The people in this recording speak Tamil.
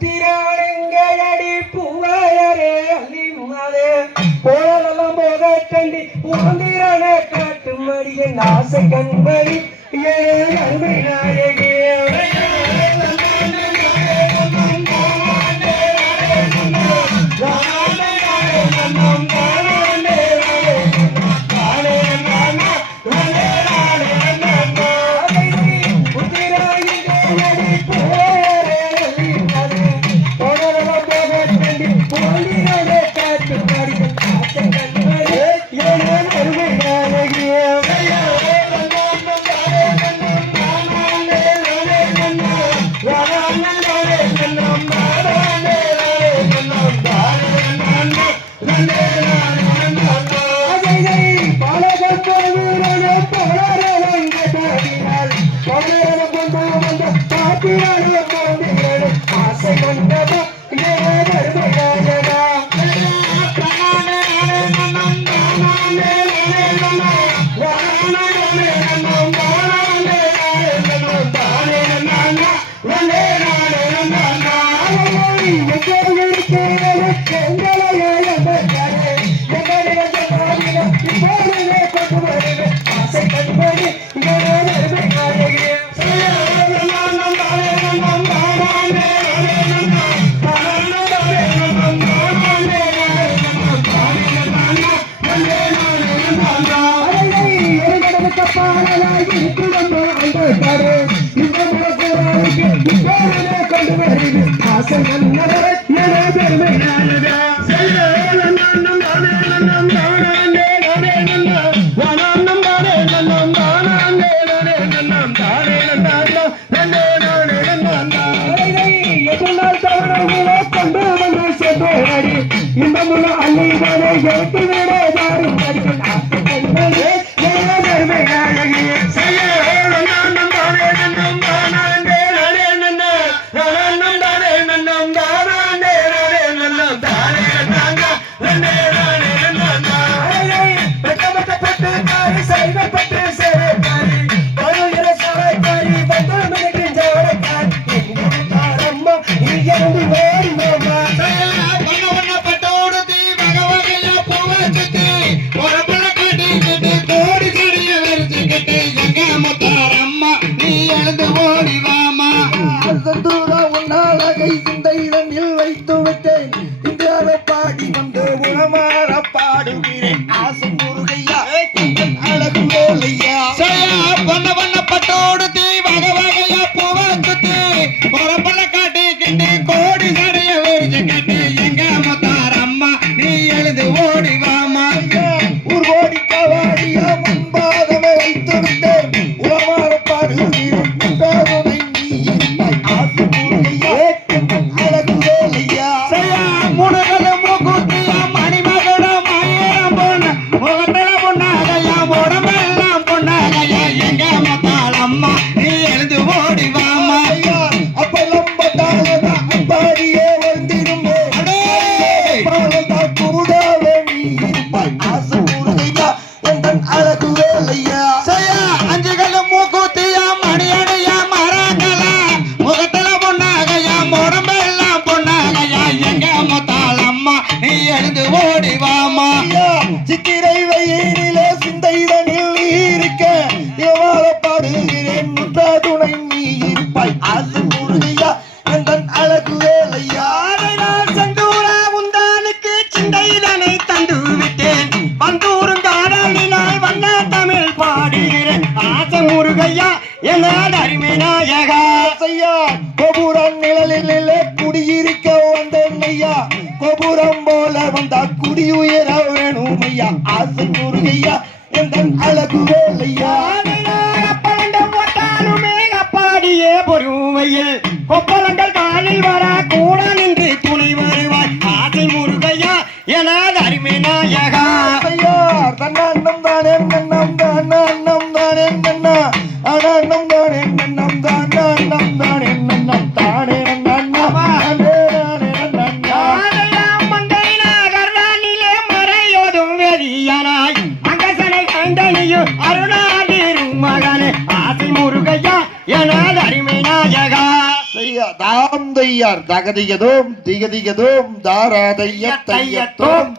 திராளங்கடி பூவையரே அள்ளிமாதே போலெல்லாம் போக கண்டி உந்திரான காட்டு மடியின் ஆசை கண்மணி ஏன் அன்பை நாயகே கோபுரம் போல வந்தா குடியுயர வேணும் ஐயா ஆசை முருகையா எந்த அழகு வேலையா அப்பாடியே பொறுமையில் கொப்பளங்கள் காலில் வர கூட நின்று துணை வருவாய் ஆசை முருகையா என அருமை நாயகா தன்னம் தானே நன்னம் தான் அண்ணம் தானே நன்னா அண்ணம் தானே நன்னம் தான் அண்ணம் தானே நன்னம் தானே மங்கை நாகர் வானிலே மறையோதும் வெறியனாய் அங்கசன தகதியதோம் திகதிகதோம் தாராதைய தையத்தோம்